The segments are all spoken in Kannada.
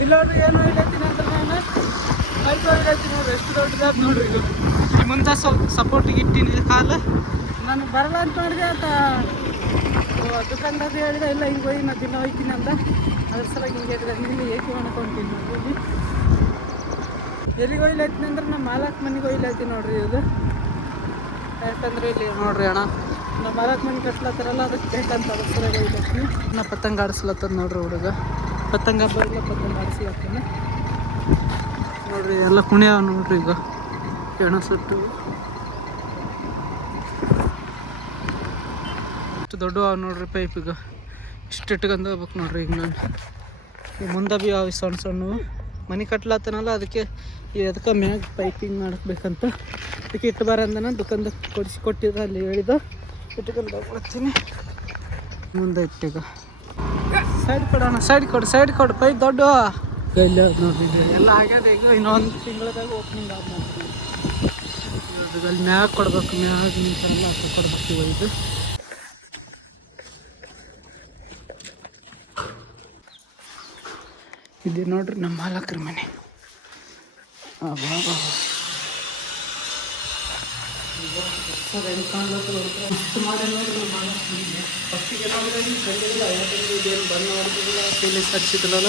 ಇಲ್ಲೋಡ್ರಿ ಏನು ಹೇಳ್ತೀನಿ ಅಂದ್ರೆ ನಾನು ಆಯ್ತು ಹೇಳ್ತೀನಿ ನೋಡ್ರಿ ಎಷ್ಟು ದೊಡ್ಡದಾದ ನೋಡ್ರಿ ಇದು ಮುಂದೆ ಸ್ವಲ್ಪ ಸಪೋರ್ಟಿಗೆ ಇಟ್ಟಿನಿ ಕಾಲು ನಾನು ಬರಲ್ಲ ಅಂತ ನೋಡಿದೆ ಆತ ದುಕಾನ್ದಾಗ ಹೇಳಿದೆ ಇಲ್ಲ ಹಿಂಗೆ ಹೋಗಿ ನಾನು ದಿನ ಹೋಗ್ತೀನಿ ಅಂತ ಅದ್ರ ಸಲ ಹಿಂಗೆ ಹೇಳಿದ್ರೆ ಇಲ್ಲಿ ಏಕೆ ಮಾಡ್ಕೊತೀನಿ ನೋಡ್ರಿ ಎಲ್ಲಿಗೆ ಹೋಗ್ಲತ್ತೀನಿ ಅಂದ್ರೆ ನಮ್ಮ ಮಾಲಕ್ ಮನೆಗೆ ಹೋಗ್ಲತ್ತೀನಿ ನೋಡ್ರಿ ಇದು ಯಾಕಂದ್ರೆ ಇಲ್ಲಿ ನೋಡ್ರಿ ಅಣ್ಣ ನಮ್ಮ ಮಾಲಕ್ ಮನೆ ಕಟ್ಲತ್ತಾರಲ್ಲ ಅದಕ್ಕೆ ಬೇಕಂತ ಅದ್ರ ಸಲ ಹೋಗ್ಲತ್ತೀನಿ ನಾ ಪತಂಗ ಆಡಿಸ್ಲತ್ತದ ನೋಡ್ರಿ ಹುಡುಗ ಪತಂಗ ಹಬ್ಬ ಇಲ್ಲ ಪತಂಗ ಆಡಿಸ್ಲತ್ತಾನೆ ನೋಡ್ರಿ ಎಲ್ಲ ಕುಣಿಯಾವ ನೋಡ್ರಿ ಈಗ ಎಣ ಸುಟ್ಟು ಇಷ್ಟು ದೊಡ್ಡ ನೋಡ್ರಿ ಪೈಪ್ ಈಗ ಇಷ್ಟು ಇಟ್ಕೊಂಡು ಹೋಗ್ಬೇಕು ನೋಡ್ರಿ ಈಗ ನಾನು ಈಗ ಮುಂದೆ ಭೀ ಅವು ಸಣ್ಣ ಸಣ್ಣ ಮನೆ ಕಟ್ಲತ್ತನಲ್ಲ ಅದಕ್ಕೆ ಅದಕ್ಕೆ ಮ್ಯಾಗ ಪೈಪಿಂಗ್ ಮಾಡಬೇಕಂತ ಅದಕ್ಕೆ ಇಟ್ಟು ಬಾರಂದನ ದುಕಾನ್ದಾಗ ಕೊಟ್ಟಿದ್ದ ಅಲ್ಲಿ ಹೇಳಿದ ಇಟ್ಕೊಂಡು ಹೋಗ್ಬಿಡ್ತೀನಿ ಮುಂದೆ ಇಟ್ಟೀಗ ಸೈಡ್ ಕೊಡು ಪೈಪ್ ದೊಡ್ಡ ಇಲ್ಲ ನೋಡ್ರಿ ಎಲ್ಲ ಆಗ್ಯದ ಈಗ ಇನ್ನೊಂದು ತಿಂಗಳದಾಗ ಓಪನಿಂಗ್ ಆದ ಅಲ್ಲಿ ಮ್ಯಾಗ ಕೊಡ್ಬೇಕು ಮ್ಯಾಗ ನಿಂತಾರಲ್ಲ ಅದು ಕೊಡ್ಬೇಕು ಇದು ಇದು ನೋಡ್ರಿ ನಮ್ಮ ಮಾಲಕ್ರ ಮನೆ ಅಷ್ಟು ಮಾಡಿ ನೋಡ್ರಿ ಫಸ್ಟಿಗೆ ಬಂದು ನೋಡಿದ್ರಲ್ಲ ಪೊಲೀಸ್ ಹಚ್ಚಿದ್ರಲ್ಲ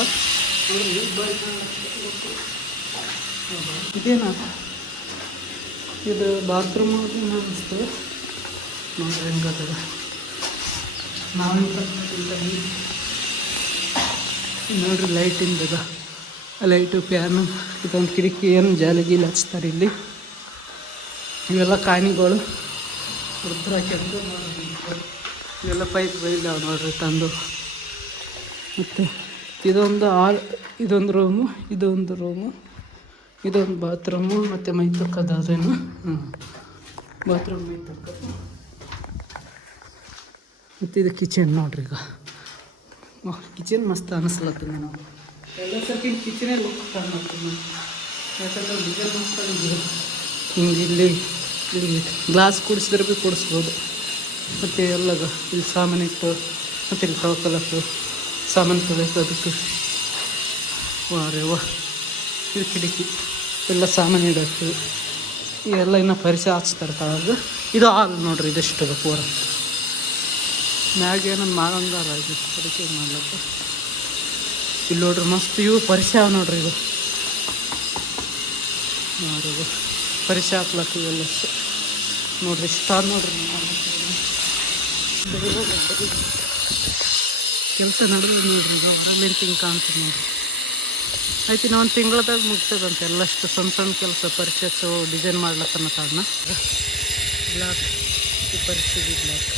ಇದೇನಾ ಇದು ಬಾತ್ರೂಮ್ ಅನಿಸ್ತದೆ ನೋಡ್ರಿ ಹೆಂಗದ ನಾವು ನೋಡ್ರಿ ಲೈಟಿಂದದ ಲೈಟು ಫ್ಯಾನು ಇದೊಂದು ಕಿಟಕಿ ಏನು ಜಾಲಿಗೀಲಿ ಹಚ್ತಾರೆ ಇಲ್ಲಿ ಇವೆಲ್ಲ ಕಾಣಿಗಳು ರುದ್ರಾಕ್ಯಂದು ನೋಡ್ರಿ ಇವೆಲ್ಲ ಪೈಪ್ ಬೈದಾವೆ ನೋಡ್ರಿ ತಂದು ಮತ್ತು ಇದೊಂದು ರೂಮು ಇದೊಂದು ಬಾತ್ರೂಮು ಮತ್ತು ಮೈ ತಕ್ಕದಾದ್ರೇನು ಬಾತ್ರೂಮ್ ಮೈ ತಕ್ಕ ಮತ್ತು ಇದು ಕಿಚನ್ ನೋಡ್ರಿ ಈಗ ಕಿಚನ್ ಮಸ್ತ್ ಅನಿಸ್ಲತ್ತೀನಿ ನಾವು ಎಲ್ಲ ಸರ್ತಿ ಕಿಚನೇ ಲುಕ್ ಕಾಣ್ತೀನಿ ಯಾಕಂದ್ರೆ ಡಿಸೈನ್ ಮಸ್ತ್ ಆಗಿದೆ ಹಿಂಗೆ ಇಲ್ಲಿ ಗ್ಲಾಸ್ ಕೂಡಿಸಿದ್ರೆ ಭೀ ಕೂಡಿಸ್ಬೋದು ಮತ್ತು ಎಲ್ಲಗ ಇಲ್ಲಿ ಸಾಮಾನು ಇಟ್ಟು ಮತ್ತು ಇಲ್ಲಿ ತೊಳ್ಕೊಳಕ್ಕೆ ಸಾಮಾನು ತೊಗೊಳಕ್ಕೆ ಅದಕ್ಕೆ ವಾ ಇದು ಕಿಟಕಿ ಎಲ್ಲ ಸಾಮಾನು ಇಡೋಕ್ಕೆ ಇವೆಲ್ಲ ಇನ್ನೂ ಪರಿಚಯ ಹಚ್ತಾರೆ ತಳಗ ಇದು ಹಾಲ್ ನೋಡ್ರಿ ಇದಿಷ್ಟು ಪೂರ ಮ್ಯಾಗ ಏನೊಂದು ಮಾಡಂಗಾರ ಅದಕ್ಕೆ ಮಾಡ್ಲಕ್ಕೆ ಇಲ್ಲಿ ನೋಡ್ರಿ ಮಸ್ತ್ ಇವು ಪರಿಚಯ ನೋಡ್ರಿ ಇದು ನೋಡ್ರಿ ಪರಿಚಯ ಹಾಕ್ಲಕ್ಕ ಇವೆಲ್ಲ ನೋಡ್ರಿ ಇಷ್ಟ ನೋಡ್ರಿ ಕೆಲಸ ನಡೆದು ನೋಡ್ರಿ ಈಗ ಹೊರಮೇಲೆ ತಿಂಗ್ ಕಾಣ್ತದೆ ನೋಡ್ರಿ ಆಯ್ತು ಇನ್ನೊಂದು ತಿಂಗಳದಾಗ ಮುಗ್ತದಂತೆ ಎಲ್ಲಷ್ಟು ಸಣ್ಣ ಕೆಲಸ ಪರಿಚಯ ಡಿಸೈನ್ ಮಾಡ್ಲಕ್ಕನ್ನ ಕಾರಣ ಬ್ಲಾಕ್ ಪರಿಚಯ ಬ್ಲಾಕ್